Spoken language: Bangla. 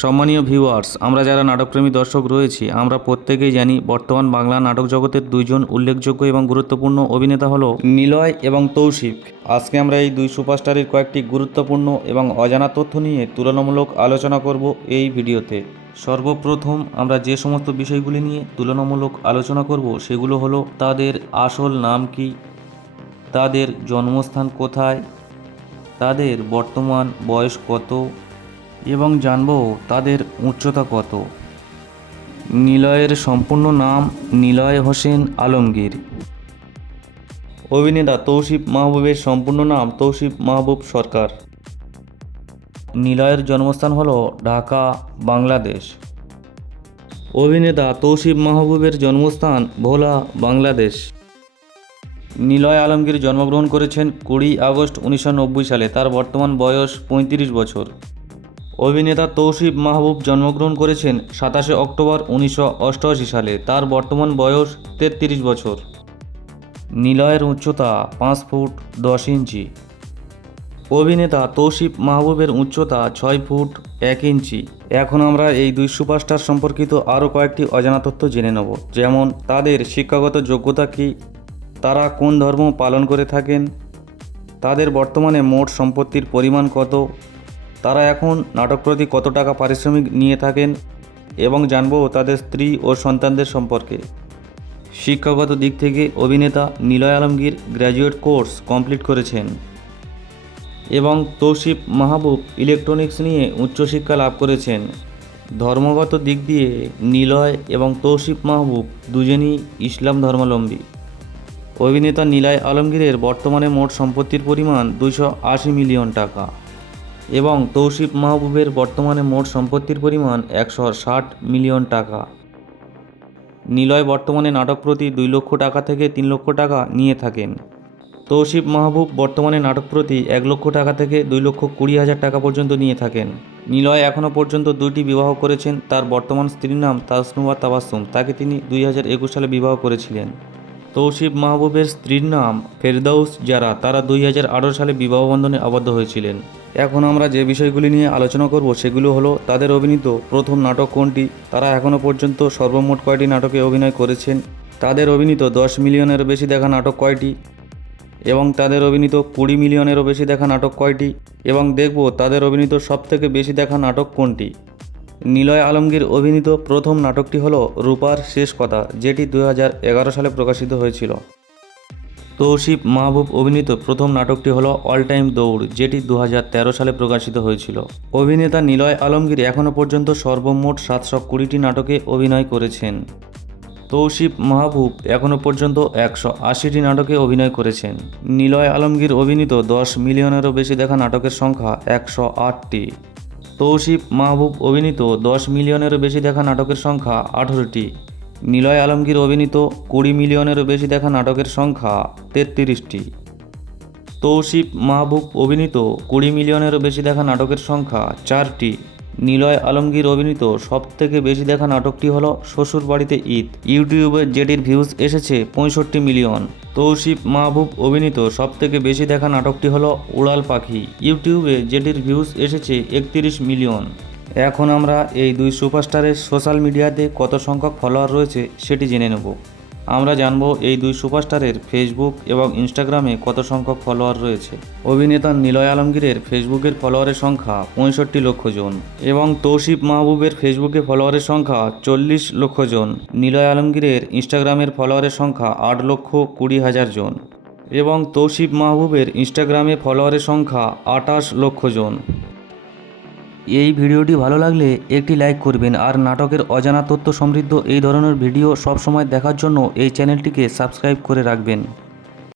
সম্মানীয় ভিউয়ার্স আমরা যারা নাটকপ্রেমী দর্শক রয়েছি, আমরা প্রত্যেকেই জানি বর্তমান বাংলা নাটক জগতের দুইজন উল্লেখযোগ্য এবং গুরুত্বপূর্ণ অভিনেতা হলো নিলয় এবং তৌশিক। আজকে আমরা এই দুই সুপারস্টারের কয়েকটি গুরুত্বপূর্ণ এবং অজানা তথ্য নিয়ে তুলনামূলক আলোচনা করব এই ভিডিওতে। সর্বপ্রথম আমরা যে সমস্ত বিষয়গুলি নিয়ে তুলনামূলক আলোচনা করব, সেগুলো হলো তাদের আসল নাম কি, তাদের জন্মস্থান কোথায়, তাদের বর্তমান বয়স কত এবং জানব তাদের উচ্চতা কত। নিলয়ের সম্পূর্ণ নাম নিলয় হোসেন আলমগীর। অভিনেতা তৌসিফ মাহবুবের সম্পূর্ণ নাম তৌসিফ মাহবুব সরকার। নিলয়ের জন্মস্থান হল ঢাকা, বাংলাদেশ। অভিনেতা তৌসিফ মাহবুবের জন্মস্থান ভোলা, বাংলাদেশ। নিলয় আলমগীর জন্মগ্রহণ করেছেন কুড়ি আগস্ট উনিশশো নব্বই সালে, তার বর্তমান বয়স পঁয়ত্রিশ বছর। অভিনেতা তৌসিফ মাহবুব জন্মগ্রহণ করেছেন সাতাশে অক্টোবর উনিশশো অষ্টআশি সালে। তার বর্তমান বয়স তেত্রিশ বছর। নিলয়ের উচ্চতা পাঁচ ফুট দশ ইঞ্চি। অভিনেতা তৌসিফ মাহবুবের উচ্চতা ছয় ফুট এক ইঞ্চি। এখন আমরা এই দুই সুপারস্টার সম্পর্কিত আরও কয়েকটি অজানা তথ্য জেনে নেব। যেমন, তাদের শিক্ষাগত যোগ্যতা কী? তারা কোন ধর্ম পালন করে থাকেন? তাদের বর্তমানে মোট সম্পত্তির পরিমাণ কত? তারা এখন নাটক প্রতি কত টাকা পারিশ্রমিক নিয়ে থাকেন এবং জানব তাদের স্ত্রী ও সন্তানদের সম্পর্কে। শিক্ষাগত দিক থেকে অভিনেতা Niloy Alamgir graduate course complete করেছেন এবং তৌসিফ মাহবুব ইলেকট্রনিক্স নিয়ে উচ্চশিক্ষা লাভ করেছেন। ধর্মগত দিক দিয়ে নিলয় এবং তৌসিফ মাহবুব দুজনই ইসলাম ধর্মাবলম্বী। অভিনেতা নিলয় আলমগীরের বর্তমানে মোট সম্পত্তির পরিমাণ দুশো আশি মিলিয়ন টাকা। এবং তৌসিফ মাহবুবের বর্তমানে মোট সম্পত্তির পরিমাণ একশো ষাট মিলিয়ন টাকা। নিলয় বর্তমানে নাটক প্রতি দুই লক্ষ টাকা থেকে তিন লক্ষ টাকা নিয়ে থাকেন। তৌসিফ মাহবুব বর্তমানে নাটক প্রতি এক লক্ষ টাকা থেকে দুই লক্ষ কুড়ি হাজার টাকা পর্যন্ত নিয়ে থাকেন। নিলয় এখনও পর্যন্ত দুইটি বিবাহ করেছেন, তার বর্তমান স্ত্রীর নাম তাসনুবা তাবাসুম, তাকে তিনি দুই হাজার একুশ সালে বিবাহ করেছিলেন। তৌসিফ মাহবুবের স্ত্রীর নাম ফেরদাউস যারা, তারা দুই হাজার আঠারো সালে বিবাহ বন্ধনে আবদ্ধ হয়েছিলেন। এখন আমরা যে বিষয়গুলি নিয়ে আলোচনা করব সেগুলো হলো, তাদের অভিনীত প্রথম নাটক কোনটি, তারা এখনও পর্যন্ত সর্বমোট কয়টি নাটকে অভিনয় করেছেন, তাদের অভিনীত দশ মিলিয়নেরও বেশি দেখা নাটক কয়টি, এবং তাদের অভিনীত কুড়ি মিলিয়নেরও বেশি দেখা নাটক কয়টি, এবং দেখব তাদের অভিনীত সবথেকে বেশি দেখা নাটক কোনটি। নিলয় আলমগীর অভিনীত প্রথম নাটকটি হলো রূপার শেষ কথা, যেটি দু হাজার এগারো সালে প্রকাশিত হয়েছিল। তৌসিফ মাহবুব অভিনীত প্রথম নাটকটি হলো অল টাইম দৌড়, যেটি দু হাজার তেরো সালে প্রকাশিত হয়েছিল। অভিনেতা নিলয় আলমগীর এখনও পর্যন্ত সর্বমোট সাতশো কুড়িটি নাটকে অভিনয় করেছেন। তৌসিফ মাহবুব এখনও পর্যন্ত একশো আশিটি নাটকে অভিনয় করেছেন। নিলয় আলমগীর অভিনীত দশ মিলিয়নেরও বেশি দেখা নাটকের সংখ্যা একশো আটটি। তৌসিফ মাহবুব অভিনীত দশ মিলিয়নেরও বেশি দেখা নাটকের সংখ্যা আঠারোটি। নিলয় আলমগীর অভিনীত কুড়ি মিলিয়নেরও বেশি দেখা নাটকের সংখ্যা তেত্রিশটি। তৌসিফ মাহবুব অভিনীত কুড়ি মিলিয়নেরও বেশি দেখা নাটকের সংখ্যা চারটি। নিলয় আলমগীর অভিনীত সবথেকে বেশি দেখা নাটকটি হলো শ্বশুর বাড়িতে ঈদ। ইউটিউবে যেটির ভিউজ এসেছে পঁয়ষট্টি মিলিয়ন। তৌসিফ মাহবুব অভিনীত সবথেকে বেশি দেখা নাটকটি হলো উড়াল পাখি। ইউটিউবে যেটির ভিউজ এসেছে একত্রিশ মিলিয়ন। এখন আমরা এই দুই সুপারস্টারের সোশ্যাল মিডিয়াতে কত সংখ্যক ফলোয়ার রয়েছে সেটি জেনে নেব। আমরা জানব এই দুই সুপারস্টারের ফেসবুক এবং ইনস্টাগ্রামে কত সংখ্যক ফলোয়ার রয়েছে। অভিনেতা নিলয় আলমগীরের ফেসবুকের ফলোয়ারের সংখ্যা পঁয়ষট্টি লক্ষ জন এবং তৌসিফ মাহবুবের ফেসবুকে ফলোয়ারের সংখ্যা চল্লিশ লক্ষ জন। নিলয় আলমগীরের ইনস্টাগ্রামের ফলোয়ারের সংখ্যা আট লক্ষ কুড়ি হাজার জন এবং তৌসিফ মাহবুবের ইনস্টাগ্রামে ফলোয়ারের সংখ্যা আটাশ লক্ষ জন। এই ভিডিওটি ভালো লাগলে একটি লাইক করবেন আর নাটকের অজানা তথ্য সমৃদ্ধ এই ধরনের ভিডিও সবসময় দেখার জন্য এই চ্যানেলটিকে সাবস্ক্রাইব করে রাখবেন।